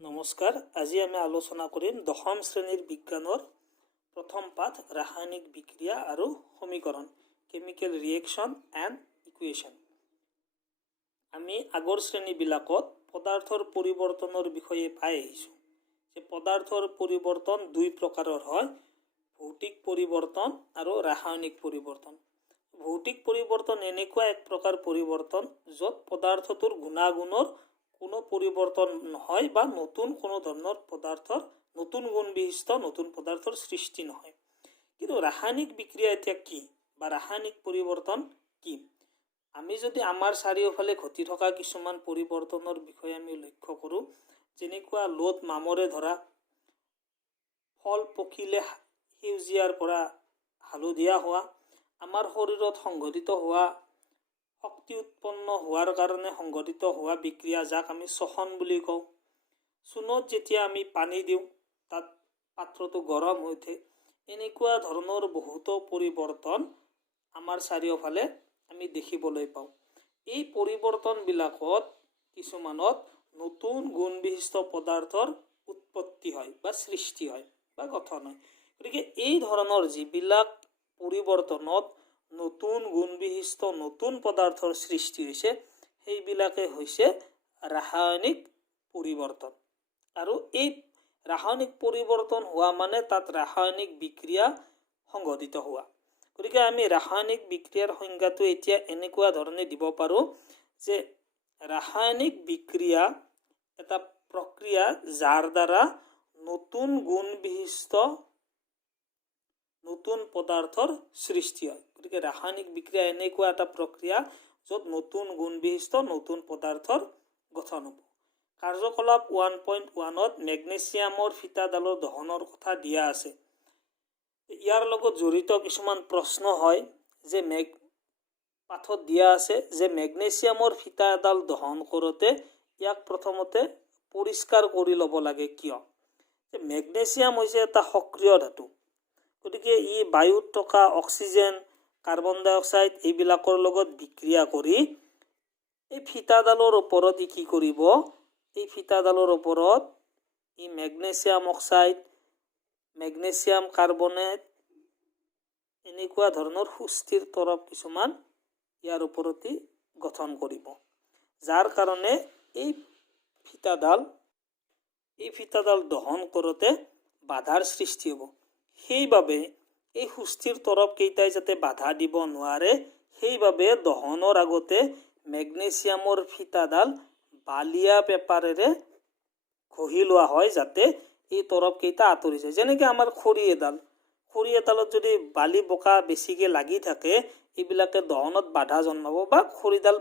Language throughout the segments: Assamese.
নমস্কাৰ। আজি আমি আলোচনা কৰিম দশম শ্ৰেণীৰ বিজ্ঞানৰ প্ৰথম পাঠ ৰাসায়নিক বিক্ৰিয়া আৰু সমীকৰণ কেমিকেল ৰিয়েকশ্যন এণ্ড ইকুৱেশ্যন। আমি আগৰ শ্ৰেণীবিলাকত পদাৰ্থৰ পৰিৱৰ্তনৰ বিষয়ে পাই আহিছোঁ যে পদাৰ্থৰ পৰিৱৰ্তন দুই প্ৰকাৰৰ হয়, ভৌতিক পৰিৱৰ্তন আৰু ৰাসায়নিক পৰিৱৰ্তন। ভৌতিক পৰিৱৰ্তন এনেকুৱা এক প্ৰকাৰ পৰিৱৰ্তন য'ত পদাৰ্থটোৰ গুণাগুণৰ কোনো পৰিৱৰ্তন নহয় বা নতুন কোনো ধৰণৰ পদাৰ্থৰ নতুন গুণ বিশিষ্ট নতুন পদাৰ্থৰ সৃষ্টি নহয়। কিন্তু ৰাসায়নিক বিক্ৰিয়া এতিয়া কি বা ৰাসায়নিক পৰিৱৰ্তন কি? আমি যদি আমাৰ চাৰিওফালে ঘটি থকা কিছুমান পৰিৱৰ্তনৰ বিষয়ে আমি লক্ষ্য কৰোঁ, যেনেকুৱা লোদ মামৰে ধৰা, ফল পকিলে সেউজীয়াৰ পৰা হালধীয়া হোৱা, আমাৰ শৰীৰত সংঘটিত হোৱা শক্তি উৎপন্ন হোৱাৰ কাৰণে সংঘটিত হোৱা বিক্ৰিয়া যাক আমি শ্বসন বুলি কওঁ। চূণত যেতিয়া আমি পানী দিওঁ তাত পাত্ৰটো গৰম হৈ উঠে। এনেকুৱা ধৰণৰ বহুতো পৰিৱৰ্তন আমাৰ চাৰিওফালে আমি দেখিবলৈ পাওঁ। এই পৰিৱৰ্তনবিলাকত কিছুমানত নতুন গুণ বিশিষ্ট পদাৰ্থৰ উৎপত্তি হয় বা সৃষ্টি হয় বা গঠন হয়। গতিকে এই ধৰণৰ যিবিলাক পৰিৱৰ্তনত নতুন গুণ বিশিষ্ট নতুন পদাৰ্থৰ সৃষ্টি হৈছে সেইবিলাকে হৈছে ৰাসায়নিক পৰিৱৰ্তন। আৰু এই ৰাসায়নিক পৰিৱৰ্তন হোৱা মানে তাত ৰাসায়নিক বিক্ৰিয়া সংঘটিত হোৱা। গতিকে আমি ৰাসায়নিক বিক্ৰিয়াৰ সংজ্ঞাটো এতিয়া এনেকুৱা ধৰণে দিব পাৰোঁ যে ৰাসায়নিক বিক্ৰিয়া এটা প্ৰক্ৰিয়া যাৰ দ্বাৰা নতুন গুণ বিশিষ্ট নতুন পদাৰ্থৰ সৃষ্টি হয়। গতিকে ৰাসায়নিক বিক্ৰিয়া এনেকুৱা এটা প্ৰক্ৰিয়া য'ত নতুন গুণ বিশিষ্ট নতুন পদাৰ্থৰ গঠন হ'ব। কাৰ্যকলাপ 1.1ত মেগনেছিয়ামৰ ফিটাডালৰ দহনৰ কথা দিয়া আছে। ইয়াৰ লগত জড়িত কিছুমান প্ৰশ্ন হয় যে পাঠত দিয়া আছে যে মেগনেছিয়ামৰ ফিটা এডাল দহন কৰোঁতে ইয়াক প্ৰথমতে পৰিষ্কাৰ কৰি ল'ব লাগে কিয়? মেগনেছিয়াম হৈছে এটা সক্ৰিয় ধাতু। গতিকে ই বায়ুত থকা অক্সিজেন, কাৰ্বন ডাই অক্সাইড এইবিলাকৰ লগত বিক্ৰিয়া কৰি এই ফিটাডালৰ ওপৰত ই কি কৰিব? এই ফিটাডালৰ ওপৰত ই মেগনেছিয়াম অক্সাইড, মেগনেছিয়াম কাৰ্বনেট এনেকুৱা ধৰণৰ সুস্থিৰ তৰপ কিছুমান ইয়াৰ ওপৰতে গঠন কৰিব, যাৰ কাৰণে এই ফিটাডাল দহন কৰোঁতে বাধাৰ সৃষ্টি হ'ব। সেইবাবে এই সুস্থিৰ তৰপ কেইটাই যাতে বাধা দিব নোৱাৰে সেইবাবে দহনৰ আগতে মেগনেছিয়ামৰ ফিটাডাল বালিয়া পেপাৰেৰে ঘঁহি লোৱা হয় যাতে এই তৰপকেইটা আঁতৰি যায়। যেনেকৈ আমাৰ খৰি এডালত যদি বালি বোকা বেছিকৈ লাগি থাকে এইবিলাকে দহনত বাধা জন্মাব বা খৰিডাল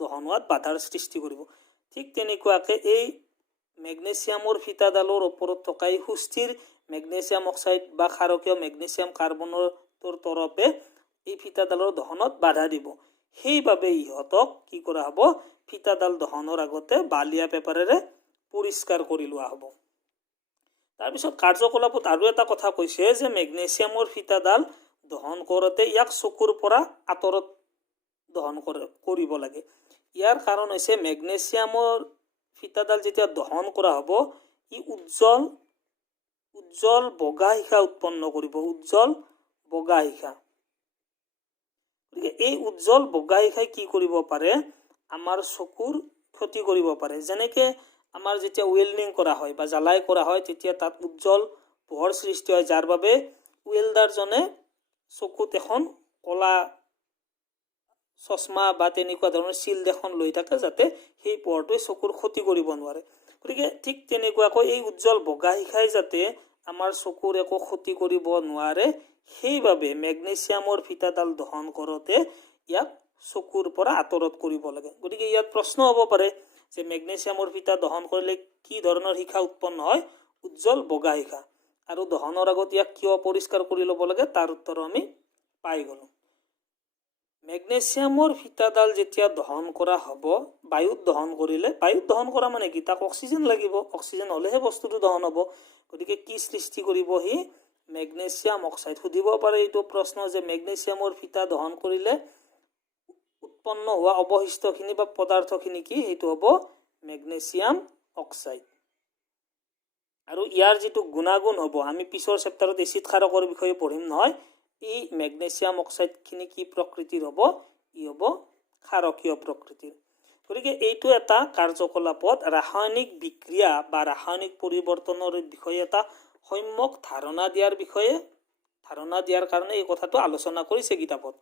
দহন হোৱাত বাধাৰ সৃষ্টি কৰিব। ঠিক তেনেকুৱাকৈ এই মেগনেছিয়ামৰ ফিটাডালৰ ওপৰত থকা এই সুস্থিৰ মেগনেছিয়াম অক্সাইড বা ক্ষাৰকীয় মেগনেছিয়াম কাৰ্বনেটৰ তৰপে এই ফিটাডালৰ দহনত বাধা দিব। সেইবাবে ইহঁতক কি কৰা হ'ব? ফিটাডাল দহনৰ আগতে বালিয়া পেপাৰেৰে পৰিষ্কাৰ কৰি লোৱা হ'ব। তাৰপিছত কাৰ্যকলাপত আৰু এটা কথা কৈছে যে মেগনেছিয়ামৰ ফিটাডাল দহন কৰোঁতে ইয়াক চকুৰ পৰা আঁতৰত দহন কৰিব লাগে। ইয়াৰ কাৰণ হৈছে মেগনেছিয়ামৰ ফিটাডাল যেতিয়া দহন কৰা হ'ব ই উজ্জ্বল বগা সীসা উৎপন্ন কৰিব, উজ্জ্বল বগা সীসা। গতিকে এই উজ্জ্বল বগা সীসাই কি কৰিব পাৰে? আমাৰ চকুৰ ক্ষতি কৰিব পাৰে। যেনেকৈ আমাৰ যেতিয়া ৱেল্ডিং কৰা হয় বা জ্বালাই কৰা হয় তেতিয়া তাত উজ্জ্বল পোহৰ সৃষ্টি হয়, যাৰ বাবে ৱেল্ডাৰজনে চকুত এখন ক'লা চশমা বা তেনেকুৱা ধৰণৰ চিল্ড এখন লৈ থাকে যাতে সেই পোহৰটোৱে চকুৰ ক্ষতি কৰিব নোৱাৰে। গতিকে ঠিক তেনেকুৱাকৈ এই উজ্জ্বল বগা সীসাই যাতে আমাৰ চকুৰ একো ক্ষতি কৰিব নোৱাৰে সেইবাবে মেগনেছিয়ামৰ ফিটাডাল দহন কৰোঁতে ইয়াক চকুৰ পৰা আঁতৰত কৰিব লাগে। গতিকে ইয়াত প্ৰশ্ন হ'ব পাৰে যে মেগনেছিয়ামৰ ফিটা দহন কৰিলে কি ধৰণৰ সীসা উৎপন্ন হয়? উজ্জ্বল বগা সীসা। আৰু দহনৰ আগত ইয়াক কিয় পৰিষ্কাৰ কৰি ল'ব লাগে তাৰ উত্তৰ আমি পাই গ'লোঁ। মেগনেছিয়ামৰ ফিটাডাল যেতিয়া দহন কৰা হ'ব, বায়ুত দহন কৰিলে, বায়ুত দহন কৰা মানে কি? তাক অক্সিজেন লাগিব, অক্সিজেন হ'লেহে বস্তুটো দহন হ'ব। গতিকে কি সৃষ্টি কৰিব সি? Magnesium oxide. সুধিব পাৰে এইটো প্ৰশ্ন যে মেগনেছিয়ামৰ ফিটা দহন কৰিলে উৎপন্ন হোৱা অৱশিষ্টখিনি বা পদাৰ্থখিনি কি? সেইটো হ'ব মেগনেছিয়াম অক্সাইড। আৰু ইয়াৰ যিটো গুণাগুণ হ'ব আমি পিছৰ চেপ্টাৰত এচিড ক্ষাৰকৰ বিষয়ে পঢ়িম নহয়। এই মেগনেছিয়াম অক্সাইডখিনি কি প্ৰকৃতিৰ হ'ব? ই হ'ব ক্ষাৰকীয় প্ৰকৃতিৰ। গতিকে এইটো এটা কাৰ্যকলাপত ৰাসায়নিক বিক্ৰিয়া বা ৰাসায়নিক পৰিৱৰ্তনৰ বিষয়ে এটা সম্যক ধাৰণা দিয়াৰ কাৰণে এই কথাটো আলোচনা কৰিছে কিতাপত।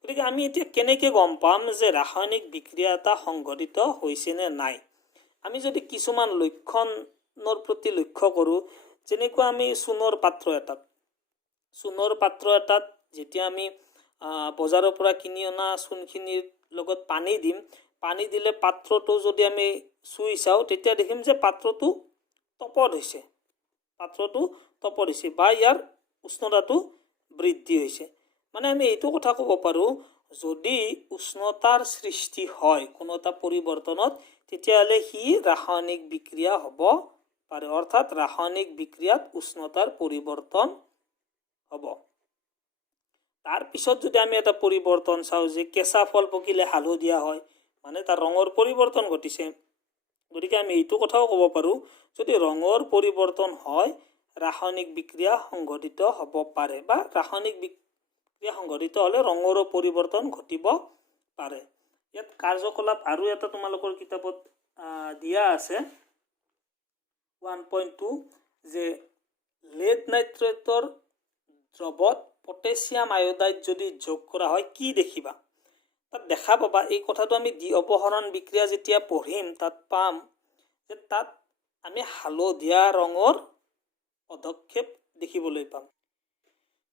গতিকে আমি এতিয়া কেনেকৈ গম পাম যে ৰাসায়নিক বিক্ৰিয়া এটা সংঘটিত হৈছে নে নাই? আমি যদি কিছুমান লক্ষণৰ প্ৰতি লক্ষ্য কৰোঁ, যেনেকুৱা আমি চূণৰ পাত্ৰ এটাত যেতিয়া আমি বজাৰৰ পৰা কিনি অনা চূণখিনিৰ লগত পানী দিম, পানী দিলে পাত্ৰটো যদি আমি চুই চাওঁ তেতিয়া দেখিম যে পাত্ৰটো তপত হৈছে বা ইয়াৰ উষ্ণতাটো বৃদ্ধি হৈছে। মানে আমি এইটো কথা ক'ব পাৰোঁ, যদি উষ্ণতাৰ সৃষ্টি হয় কোনো এটা পৰিৱৰ্তনত, তেতিয়াহ'লে সি ৰাসায়নিক বিক্ৰিয়া হ'ব পাৰে, অৰ্থাৎ ৰাসায়নিক বিক্ৰিয়াত উষ্ণতাৰ পৰিৱৰ্তন হ'ব। তাৰপিছত যদি আমি এটা পৰিৱৰ্তন চাওঁ যে কেঁচা ফল পকিলে হালধীয়া হয়, মানে তাৰ ৰঙৰ পৰিৱৰ্তন ঘটিছে। গতিকে আমি এইটো কথাও ক'ব পাৰোঁ, যদি ৰঙৰ পৰিৱৰ্তন হয় ৰাসায়নিক বিক্ৰিয়া সংঘটিত হ'ব পাৰে, বা ৰাসায়নিক বিক্ৰিয়া সংঘটিত হ'লে ৰঙৰো পৰিৱৰ্তন ঘটিব পাৰে। ইয়াত কাৰ্যকলাপ আৰু এটা তোমালোকৰ কিতাপত দিয়া আছে 1.2 যে লেড নাইট্ৰেটৰ দ্ৰৱত পটেছিয়াম আয়ডাইড যদি যোগ কৰা হয় কি দেখিবা? তাত দেখা পাবা, এই কথাটো আমি দ্বি অপহৰণ বিক্ৰিয়া যেতিয়া পঢ়িম তাত পাম যে তাত আমি হালধীয়া ৰঙৰ পদক্ষেপ দেখিবলৈ পাম।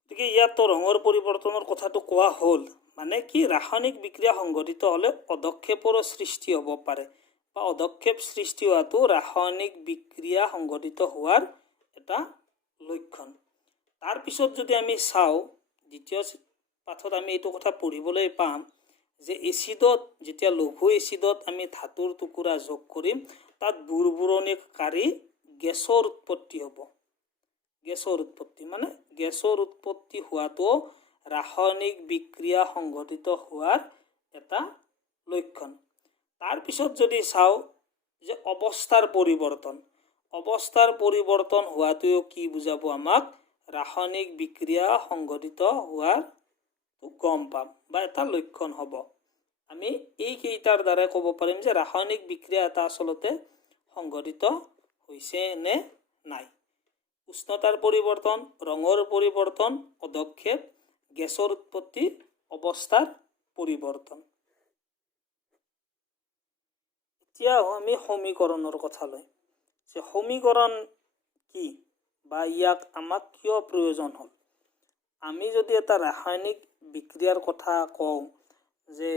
গতিকে ইয়াতো ৰঙৰ পৰিৱৰ্তনৰ কথাটো কোৱা হ'ল, মানে কি ৰাসায়নিক বিক্ৰিয়া সংঘটিত হ'লে পদক্ষেপৰো সৃষ্টি হ'ব পাৰে, বা পদক্ষেপ সৃষ্টি হোৱাটো ৰাসায়নিক বিক্ৰিয়া সংঘটিত হোৱাৰ এটা লক্ষণ। তাৰপিছত যদি আমি চাওঁ দ্বিতীয় পাঠত আমি এইটো কথা পঢ়িবলৈ পাম যে এচিডত, যেতিয়া লঘু এচিডত আমি ধাতুৰ টুকুৰা যোগ কৰিম তাত বুৰবুৰণিকাৰী গেছৰ উৎপত্তি হ'ব। গেছৰ উৎপত্তি হোৱাটো ৰাসায়নিক বিক্ৰিয়া সংঘটিত হোৱাৰ এটা লক্ষণ। তাৰপিছত যদি চাওঁ যে অৱস্থাৰ পৰিৱৰ্তন হোৱাটোও কি বুজাব আমাক? ৰাসায়নিক বিক্ৰিয়া সংঘটিত হোৱাৰ গম পাম বা এটা লক্ষণ হ'ব। আমি এইকেইটাৰ দ্বাৰাই ক'ব পাৰিম যে ৰাসায়নিক বিক্ৰিয়া এটা আচলতে সংঘটিত হৈছে নে নাই। উষ্ণতাৰ পৰিৱৰ্তন, ৰঙৰ পৰিৱৰ্তন, পদক্ষেপ, গেছৰ উৎপত্তি, অৱস্থাৰ পৰিৱৰ্তন। এতিয়া আমি সমীকৰণৰ কথা লৈ যে সমীকৰণ কি বা ইয়াক আমাক কিয় প্ৰয়োজন হ'ল। আমি যদি এটা ৰাসায়নিক বিক্ৰিয়াৰ কথা কওঁ যে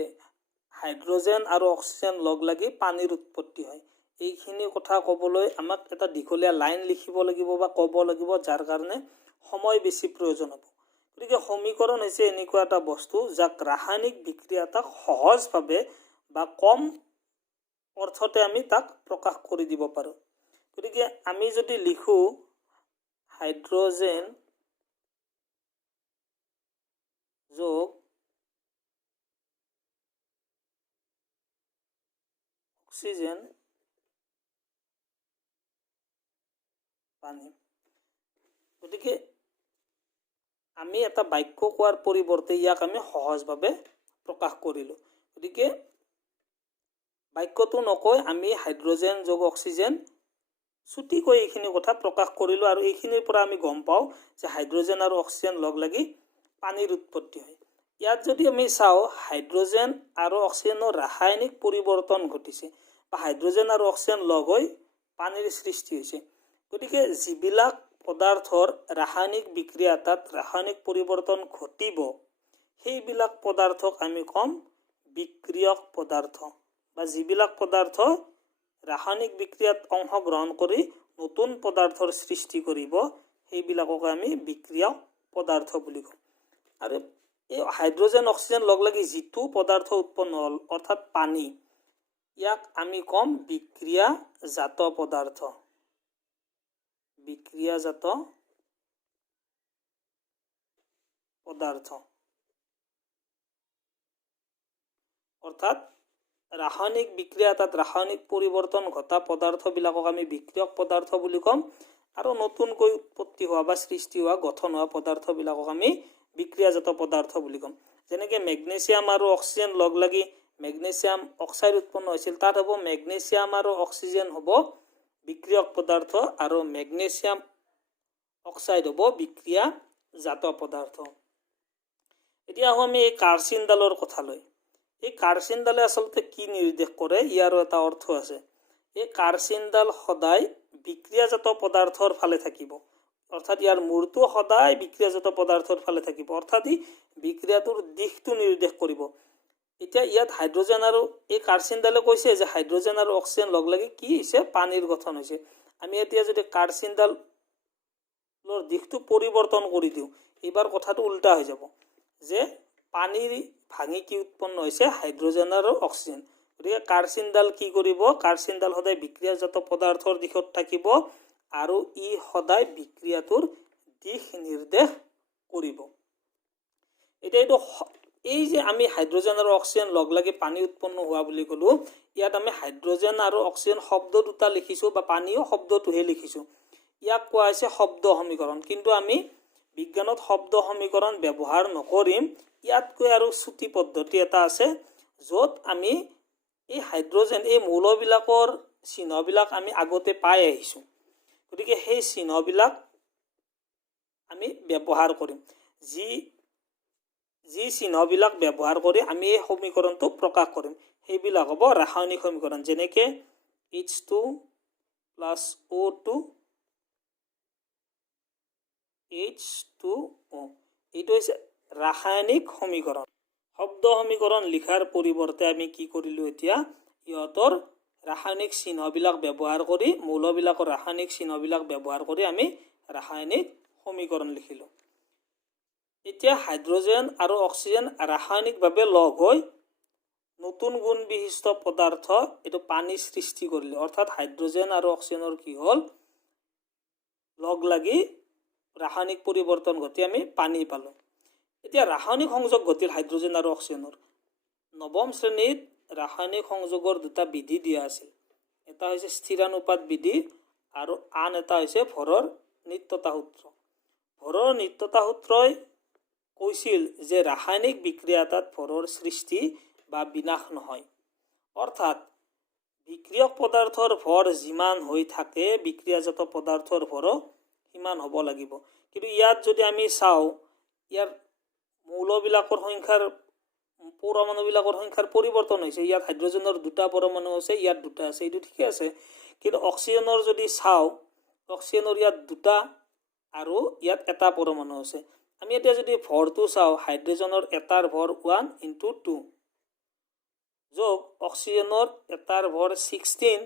হাইড্ৰজেন আৰু অক্সিজেন লগ লাগি পানীৰ উৎপত্তি হয়, এইখিনি কথা ক'বলৈ আমাক এটা দীঘলীয়া লাইন লিখিব লাগিব বা ক'ব লাগিব, যাৰ কাৰণে সময় বেছি প্ৰয়োজন হ'ব। গতিকে সমীকৰণ হৈছে এনেকুৱা এটা বস্তু যাক ৰাসায়নিক বিক্ৰিয়া এটাক সহজভাৱে বা কম অৰ্থতে আমি তাক প্ৰকাশ কৰি দিব পাৰোঁ। গতিকে আমি যদি লিখোঁ হাইড্ৰজেন যোগ অক্সিজেন পানী, গতিকে আমি এটা বাক্য কোৱাৰ পৰিৱৰ্তে ইয়াক আমি সহজভাৱে প্ৰকাশ কৰিলোঁ। গতিকে বাক্যটো নকৈ আমি হাইড্ৰজেন যোগ অক্সিজেন চুটিকৈ এইখিনি কথা প্ৰকাশ কৰিলোঁ, আৰু এইখিনিৰ পৰা আমি গম পাওঁ যে হাইড্ৰজেন আৰু অক্সিজেন লগ লাগি পানীৰ উৎপত্তি হয়। ইয়াত যদি আমি চাওঁ হাইড্ৰজেন আৰু অক্সিজেনৰ ৰাসায়নিক পৰিৱৰ্তন ঘটিছে, বা হাইড্ৰজেন আৰু অক্সিজেন লগ হৈ পানীৰ সৃষ্টি হৈছে। গতিকে যিবিলাক পদাৰ্থৰ ৰাসায়নিক বিক্ৰিয়া এটাত ৰাসায়নিক পৰিৱৰ্তন ঘটিব, সেইবিলাক পদাৰ্থক আমি ক'ম বিক্ৰিয়ক পদাৰ্থ, বা যিবিলাক পদাৰ্থ ৰাসায়নিক বিক্ৰিয়াত অংশগ্ৰহণ কৰি নতুন পদাৰ্থৰ সৃষ্টি কৰিব, সেইবিলাকক আমি বিক্ৰিয়ক পদাৰ্থ বুলি কওঁ। আৰু এই হাইড্ৰজেন অক্সিজেন লগ লাগি যিটো পদাৰ্থ উৎপন্ন হ'ল, অৰ্থাৎ পানী, ইয়াক আমি ক'ম বিক্ৰিয়াজাত পদাৰ্থ। অৰ্থাৎ ৰাসায়নিক বিক্ৰিয়া এটাত ৰাসায়নিক পৰিৱৰ্তন ঘটা পদাৰ্থবিলাকক আমি বিক্ৰিয়ক পদাৰ্থ বুলি ক'ম, আৰু নতুনকৈ উৎপত্তি হোৱা বা সৃষ্টি হোৱা গঠন হোৱা পদাৰ্থবিলাকক আমি বিক্ৰিয়াজাত পদাৰ্থ বুলি ক'ম। যেনেকৈ মেগনেছিয়াম আৰু অক্সিজেন লগ লাগি মেগনেছিয়াম অক্সাইড উৎপন্ন হৈছিল, তাত হ'ব মেগনেছিয়াম আৰু অক্সিজেন হ'ব বিক্ৰিয়ক পদাৰ্থ আৰু মেগনেছিয়াম অক্সাইড হ'ব বিক্ৰিয়াজাত পদাৰ্থ। এতিয়া আহোঁ আমি এই কাৰ্চিনডালৰ কথালৈ। এই কাৰ্চিনডালে আচলতে কি নিৰ্দেশ কৰে, ইয়াৰো এটা অৰ্থ আছে। এই কাৰ্চিনডাল সদায় বিক্ৰিয়াজাত পদাৰ্থৰ ফালে থাকিব, অৰ্থাৎ ইয়াৰ মূৰটো সদায় বিক্ৰিয়াজাত পদাৰ্থৰ ফালে থাকিব, অৰ্থাৎ ই বিক্ৰিয়াটোৰ দিশটো নিৰ্দেশ কৰিব। এতিয়া ইয়াত হাইড্ৰজেন আৰু এই কাৰ্চিনডালে কৈছে যে হাইড্ৰজেন আৰু অক্সিজেন লগ লাগি কি হৈছে, পানীৰ গঠন হৈছে। আমি এতিয়া যদি কাৰ্চিনডালৰ দিশটো পৰিৱৰ্তন কৰি দিওঁ, এইবাৰ কথাটো উল্টা হৈ যাব, যে পানীৰ ভাঙি কি উৎপন্ন হৈছে, হাইড্ৰজেন আৰু অক্সিজেন। গতিকে কাৰ্চিনডাল কি কৰিব, কাৰ্চিনডাল সদায় বিক্ৰিয়াজাত পদাৰ্থৰ দিশত থাকিব আৰু ই সদায় বিক্ৰিয়াটোৰ দিশ নিৰ্দেশ কৰিব। এতিয়া এই যে আমি হাইড্ৰজেন আৰু অক্সিজেন লগ লাগি পানী উৎপন্ন হোৱা বুলি ক'লোঁ, ইয়াত আমি হাইড্ৰজেন আৰু অক্সিজেন শব্দ দুটা লিখিছোঁ বা পানীও শব্দটোহে লিখিছোঁ। ইয়াক কোৱা হৈছে শব্দ সমীকৰণ, কিন্তু আমি বিজ্ঞানত শব্দ সমীকৰণ ব্যৱহাৰ নকৰিম। ইয়াতকৈ আৰু চুটি পদ্ধতি এটা আছে, য'ত আমি এই হাইড্ৰজেন এই মৌলবিলাকৰ চিহ্নবিলাক আমি আগতে পাই আহিছোঁ, গতিকে সেই চিহ্নবিলাক আমি ব্যৱহাৰ কৰিম। যি চিহ্নবিলাক ব্যৱহাৰ কৰি আমি এই সমীকৰণটো প্ৰকাশ কৰিম, সেইবিলাক হ'ব ৰাসায়নিক সমীকৰণ। যেনেকৈ H2 + O2 H2O, এইটো হৈছে ৰাসায়নিক সমীকৰণ। শব্দ সমীকৰণ লিখাৰ পৰিৱৰ্তে আমি কি কৰিলোঁ, এতিয়া ইহঁতৰ ৰাসায়নিক চিহ্নবিলাক ব্যৱহাৰ কৰি, মৌলবিলাকৰ ৰাসায়নিক চিহ্নবিলাক ব্যৱহাৰ কৰি আমি ৰাসায়নিক সমীকৰণ লিখিলোঁ। এতিয়া হাইড্ৰজেন আৰু অক্সিজেন ৰাসায়নিকভাৱে লগ হৈ নতুন গুণ বিশিষ্ট পদাৰ্থ এইটো পানী সৃষ্টি কৰিলে, অৰ্থাৎ হাইড্ৰজেন আৰু অক্সিজেনৰ কি হ'ল, লগ লাগি ৰাসায়নিক পৰিৱৰ্তন ঘটি আমি পানী পালোঁ। এতিয়া ৰাসায়নিক সংযোগ ঘটিল হাইড্ৰজেন আৰু অক্সিজেনৰ। নৱম শ্ৰেণীত ৰাসায়নিক সংযোগৰ দুটা বিধি দিয়া আছিল, এটা হৈছে স্থিৰানুপাত বিধি আৰু আন এটা হৈছে ভৰৰ নিত্যতা সূত্ৰ। ভৰৰ নিত্যতা সূত্ৰই কৈছিল যে ৰাসায়নিক বিক্ৰিয়া এটাত ভৰৰ সৃষ্টি বা বিনাশ নহয়, অৰ্থাৎ বিক্ৰিয়ক পদাৰ্থৰ ভৰ যিমান হৈ থাকে বিক্ৰিয়াজাত পদাৰ্থৰ ভৰো সিমান হ'ব লাগিব। কিন্তু ইয়াত যদি আমি চাওঁ, ইয়াৰ মৌলবিলাকৰ সংখ্যাৰ পৰমাণুবিলাকৰ সংখ্যাৰ পৰিৱৰ্তন হৈছে। ইয়াত হাইড্ৰজেনৰ দুটা পৰমাণু আছে, ইয়াত দুটা আছে, এইটো ঠিকে আছে। কিন্তু অক্সিজেনৰ যদি চাওঁ, অক্সিজেনৰ ইয়াত দুটা আৰু ইয়াত এটা পৰমাণু আছে। আমি এতিয়া যদি ভৰটো চাওঁ, হাইড্ৰজেনৰ এটাৰ ভৰ 1/2 যোগ অক্সিজেনৰ এটাৰ ভৰ 16,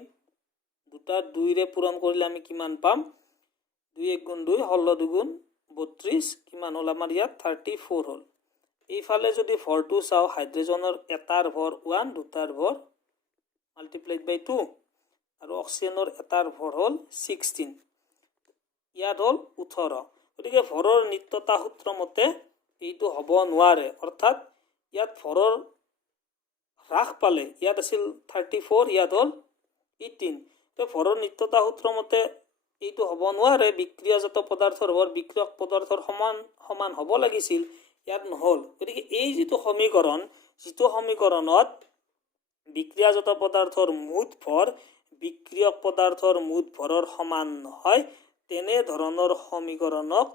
দুটা 2ৰে পূৰণ কৰিলে আমি কিমান পাম, 2 × 2 = 16, 2 × 32 কিমান হ'ল, আমাৰ ইয়াত 34 হ'ল। এইফালে যদি ভৰটো চাওঁ, হাইড্ৰজেনৰ এটাৰ ভৰ 1, দুটাৰ ভৰ × 2 আৰু অক্সিজেনৰ এটাৰ ভৰ হ'ল 16, ইয়াত হ'ল 18। গতিকে ভৰৰ নিত্যতা সূত্ৰ মতে এইটো হ'ব নোৱাৰে, অৰ্থাৎ ইয়াত ভৰৰ হ্ৰাস পালে, ইয়াত আছিল 34, ইয়াত হ'ল 18। তো ভৰৰ নিত্যতা সূত্ৰ মতে এইটো হ'ব নোৱাৰে। বিক্ৰিয়াজাত পদাৰ্থৰ ভৰ বিক্ৰিয়ক পদাৰ্থৰ সমান হ'ব লাগিছিল, ইয়াত নহ'ল। গতিকে এই যিটো সমীকৰণত বিক্ৰিয়াজাত পদাৰ্থৰ মুঠ ভৰ বিক্ৰিয়ক পদাৰ্থৰ মুঠ ভৰৰ সমান নহয়, তেনেধৰণৰ সমীকৰণক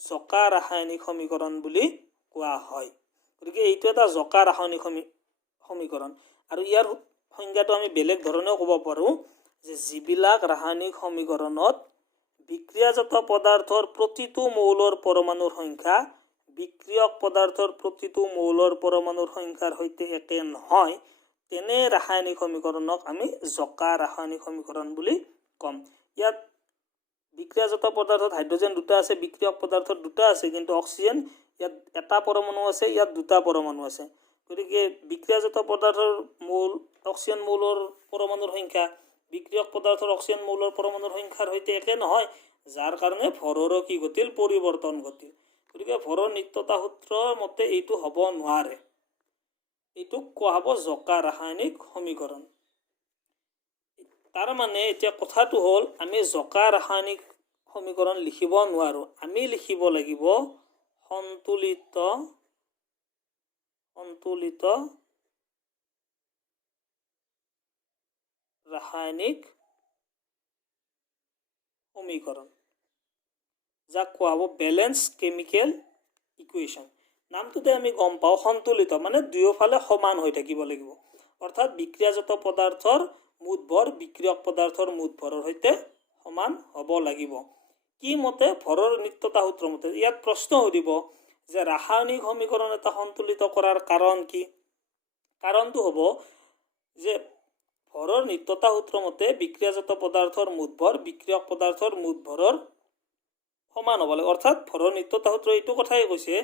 জকা ৰাসায়নিক সমীকৰণ বুলি কোৱা হয়। গতিকে এইটো এটা জকা ৰাসায়নিক সমীকৰণ। আৰু ইয়াৰ সংজ্ঞাটো আমি বেলেগ ধৰণেও ক'ব পাৰোঁ, যে যিবিলাক ৰাসায়নিক সমীকৰণত বিক্ৰিয়াজাত পদাৰ্থৰ প্ৰতিটো মৌলৰ পৰমাণুৰ সংখ্যা বিক্ৰিয়ক পদাৰ্থৰ প্ৰতিটো মৌলৰ পৰমাণুৰ সংখ্যাৰ সৈতে একে নহয়, তেনে ৰাসায়নিক সমীকৰণক আমি জকা ৰাসায়নিক সমীকৰণ বুলি ক'ম। ইয়াত বিক্ৰিয়াজাত পদাৰ্থত হাইড্ৰজেন দুটা আছে, বিক্ৰিয়ক পদাৰ্থত দুটা আছে, কিন্তু অক্সিজেন ইয়াত এটা পৰমাণু আছে, ইয়াত দুটা পৰমাণু আছে। গতিকে বিক্ৰিয়াজাত পদাৰ্থৰ অক্সিজেন মৌলৰ পৰমাণুৰ সংখ্যা বিক্ৰিয়ক পদাৰ্থৰ অক্সিজেন মৌলৰ পৰমাণুৰ সংখ্যাৰ সৈতে একে নহয়, যাৰ কাৰণে ভৰৰো কি ঘটিল, পৰিৱৰ্তন ঘটিল। গতিকে ভৰৰ নিত্যতা সূত্ৰৰ মতে এইটো হ'ব নোৱাৰে, এইটোক কোৱা হ'ব জকা ৰাসায়নিক সমীকৰণ। তাৰ মানে এতিয়া কথাটো হ'ল, আমি জকা ৰাসায়নিক সমীকৰণ লিখিব নোৱাৰোঁ। আমি লিখিব লাগিব সন্তুলিত ৰাসায়নিক সমীকৰণ, যাক কোৱা হ'ব বেলেন্স কেমিকেল ইকুৱেশ্যন। নামটোতে আমি গম পাওঁ সন্তুলিত মানে দুয়োফালে সমান হৈ থাকিব লাগিব, অৰ্থাৎ বিক্ৰিয়াজাত পদাৰ্থৰ মুঠ ভৰ বিক্ৰিয়ক পদাৰ্থৰ মুঠ ভৰৰ সৈতে সমান হ'ব লাগিব। কি মতে? ভৰৰ নিত্যতা সূত্ৰ মতে। ইয়াত প্ৰশ্ন সুধিব যে ৰাসায়নিক সমীকৰণ এটা সন্তুলিত কৰাৰ কাৰণ কি? কাৰণটো হ'ব যে ভৰৰ নিত্যতা সূত্ৰ মতে বিক্ৰিয়াজাত পদাৰ্থৰ মুঠ ভৰ বিক্ৰিয়ক পদাৰ্থৰ মুঠ ভৰৰ সমান হ'ব লাগে। অৰ্থাৎ ভৰৰ নিত্যতা সূত্ৰ এইটো কথাই কৈছে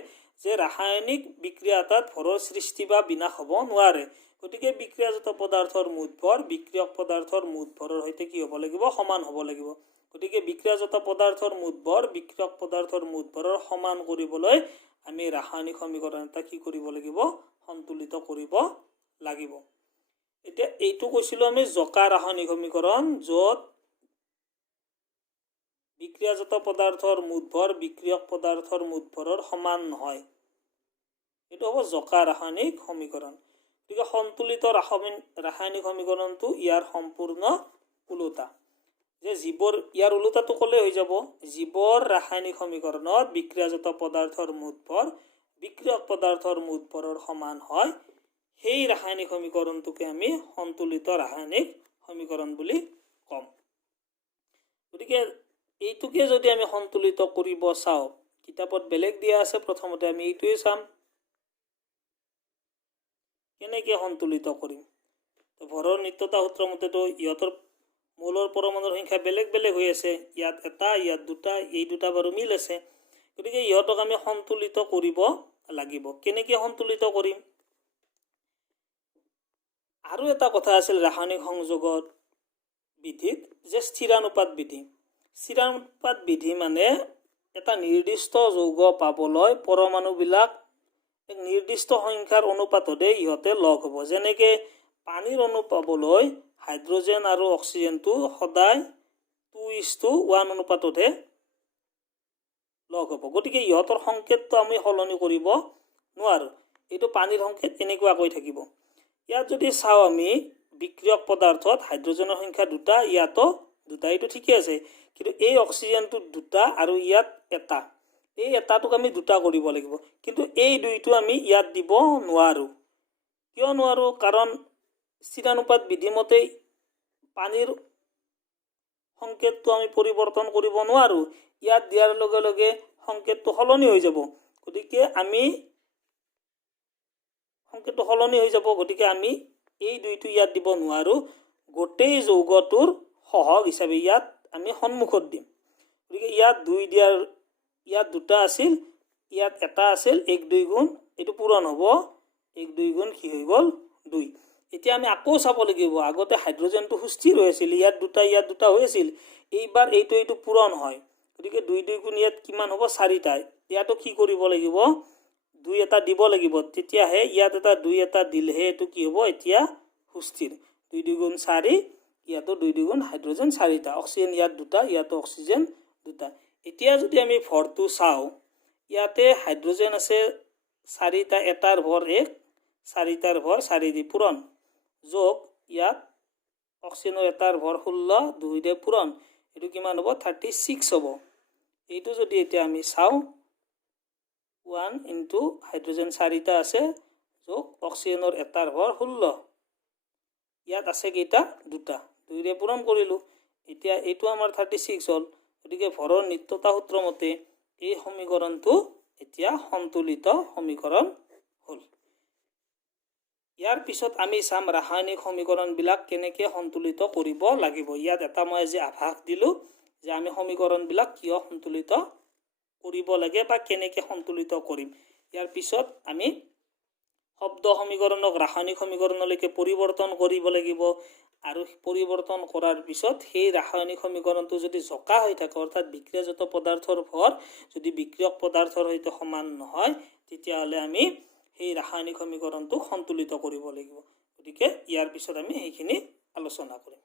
যে ৰাসায়নিক বিক্ৰিয়া এটাত ভৰৰ সৃষ্টি বা বিনাশ হ'ব নোৱাৰে। গতিকে বিক্ৰিয়াজাত পদাৰ্থৰ মুঠ ভৰ বিক্ৰিয়ক পদাৰ্থৰ মুঠ ভৰৰ সৈতে কি হ'ব লাগিব? সমান হ'ব লাগিব। গতিকে বিক্ৰিয়াজাত পদাৰ্থৰ মুঠ ভৰ বিক্ৰিয়ক পদাৰ্থৰ মুঠ ভৰৰ সমান কৰিবলৈ আমি ৰাসায়নিক সমীকৰণ এটা কি কৰিব লাগিব? সন্তুলিত কৰিব লাগিব। এতিয়া এইটো কৈছিলোঁ আমি জকা ৰাসায়নিক সমীকৰণ, য'ত বিক্ৰিয়াজাত পদাৰ্থৰ মুঠ ভৰ বিক্ৰিয়ক পদাৰ্থৰ মুঠ ভৰৰ সমান নহয়। এইটো হ'ব জকা ৰাসায়নিক সমীকৰণ। গতিকে সন্তুলিত ৰাসায়নিক সমীকৰণটো ইয়াৰ সম্পূৰ্ণ ওলোটা। যে জীৱৰ ইয়াৰ ওলোটাটো ক'লে হৈ যাব, জীৱৰ ৰাসায়নিক সমীকৰণত বিক্ৰিয়াজাত পদাৰ্থৰ মুঠ ভৰ বিক্ৰিয়ক পদাৰ্থৰ মুঠ ভৰৰ সমান হয়, সেই ৰাসায়নিক সমীকৰণটোকে আমি সন্তুলিত ৰাসায়নিক সমীকৰণ বুলি ক'ম। গতিকে এইটোকে যদি আমি সন্তুলিত কৰিব চাওঁ, কিতাপত বেলেগ দিয়া আছে, প্ৰথমতে আমি এইটোৱে চাম কেনেকৈ সন্তুলিত কৰিম। ভৰৰ নিত্যতা সূত্ৰ মতেতো ইহঁতৰ মৌলৰ পৰমাণুৰ সংখ্যা বেলেগ বেলেগ হৈ আছে, ইয়াত এটা ইয়াত দুটা, এই দুটা বাৰু মিল আছে। গতিকে ইহঁতক আমি সন্তুলিত কৰিব লাগিব। কেনেকৈ সন্তুলিত কৰিম? আৰু এটা কথা আছিল ৰাসায়নিক সংযোগৰ বিধিত যে স্থিৰানুপাত বিধি। স্থিৰানুপাত বিধি মানে এটা নিৰ্দিষ্ট যৌগ পাবলৈ পৰমাণুবিলাক এক নিৰ্দিষ্ট সংখ্যাৰ অনুপাততে ইহঁতে লগ হ'ব। যেনেকৈ পানীৰ অণু পাবলৈ হাইড্ৰজেন আৰু অক্সিজেনটো সদায় 2:1 অনুপাততহে লগ হ'ব। গতিকে ইহঁতৰ সংকেতটো আমি সলনি কৰিব নোৱাৰোঁ। এইটো পানীৰ সংকেত এনেকুৱাকৈ থাকিব। ইয়াত যদি চাওঁ আমি বিক্ৰিয়ক পদাৰ্থত হাইড্ৰজেনৰ সংখ্যা 2, ইয়াতো 2, এইটো ঠিকে আছে। কিন্তু এই অক্সিজেনটো 2 আৰু ইয়াত 1, এই এটাটোক আমি 2 কৰিব লাগিব। কিন্তু এই 2টো আমি ইয়াত দিব নোৱাৰোঁ। কিয় নোৱাৰোঁ? কাৰণ স্থিৰানুপাত বিধিমতে পানীৰ সংকেতটো আমি পৰিৱৰ্তন কৰিব নোৱাৰোঁ। ইয়াত দিয়াৰ লগে লগে সংকেতটো সলনি হৈ যাব। গতিকে আমি এই 2টো ইয়াত দিব নোৱাৰোঁ। গোটেই যৌগটোৰ সহগ হিচাপে ইয়াত আমি সন্মুখত দিম। গতিকে ইয়াত 2 আছিল, ইয়াত 1 আছিল, 1 2 গুণ এইটো পূৰণ হ'ব, 1 2 গুণ কি হৈ গ'ল? 2। এতিয়া আমি আকৌ চাব লাগিব, আগতে হাইড্ৰজেনটো সুস্থিৰ হৈ আছিল, ইয়াত 2 হৈ আছিল, এইবাৰ এইটো পূৰণ হয়। গতিকে 2 2 গুণ ইয়াত কিমান হ'ব? 4টা। ইয়াতো কি কৰিব লাগিব? 2 এটা দিব লাগিব, তেতিয়াহে ইয়াত এটা 2 এটা দিলেহে এইটো কি হ'ব? এতিয়া সুস্থিৰ। 2 2 গুণ 4, ইয়াতো 2 2 গুণ হাইড্ৰজেন 4টা, অক্সিজেন ইয়াত 2টা, ইয়াতো অক্সিজেন 2টা। এতিয়া যদি আমি ভৰটো চাওঁ, ইয়াতে হাইড্ৰজেন আছে 4টা, এটাৰ ভৰ 1, 4টাৰ ভৰ 4 দি পূৰণ, যোগ ইয়াত অক্সিজেনৰ এটাৰ ভৰ 16, 2 দিয়ে পূৰণ, এইটো কিমান হ'ব? 36 হ'ব। এইটো যদি এতিয়া আমি চাওঁ, 1 ইনটু হাইড্ৰজেন 4টা আছে, যোগ অক্সিজেনৰ এটাৰ ভৰ 16, ইয়াত আছে কেইটা? 2টা, 2 দিয়ে পূৰণ কৰিলোঁ। এতিয়া এইটো আমাৰ 36 হ'ল। গতিকে ভৰৰ নিত্যতা সূত্ৰ মতে এই সমীকৰণটো এতিয়া সন্তুলিত সমীকৰণ হ'ল। ইয়াৰ পিছত আমি চাম ৰাসায়নিক সমীকৰণবিলাক কেনেকৈ সন্তুলিত কৰিব লাগিব। ইয়াত এটা মই আজি আভাস দিলোঁ যে আমি সমীকৰণবিলাক কিয় সন্তুলিত কৰিব লাগে বা কেনেকৈ সন্তুলিত কৰিম। ইয়াৰ পিছত আমি শব্দ সমীকৰণক ৰাসায়নিক সমীকৰণলৈকে পৰিৱৰ্তন কৰিব লাগিব, আৰু পৰিৱৰ্তন কৰাৰ পিছত সেই ৰাসায়নিক সমীকৰণটো যদি জকা হৈ থাকে, অৰ্থাৎ বিক্ৰিয়াজাত পদাৰ্থৰ ভৰ যদি বিক্ৰিয়ক পদাৰ্থৰ সৈতে সমান নহয়, তেতিয়াহ'লে আমি সেই ৰাসায়নিক সমীকৰণটো সন্তুলিত কৰিব লাগিব। গতিকে ইয়াৰ পিছত আমি সেইখিনি আলোচনা কৰিম।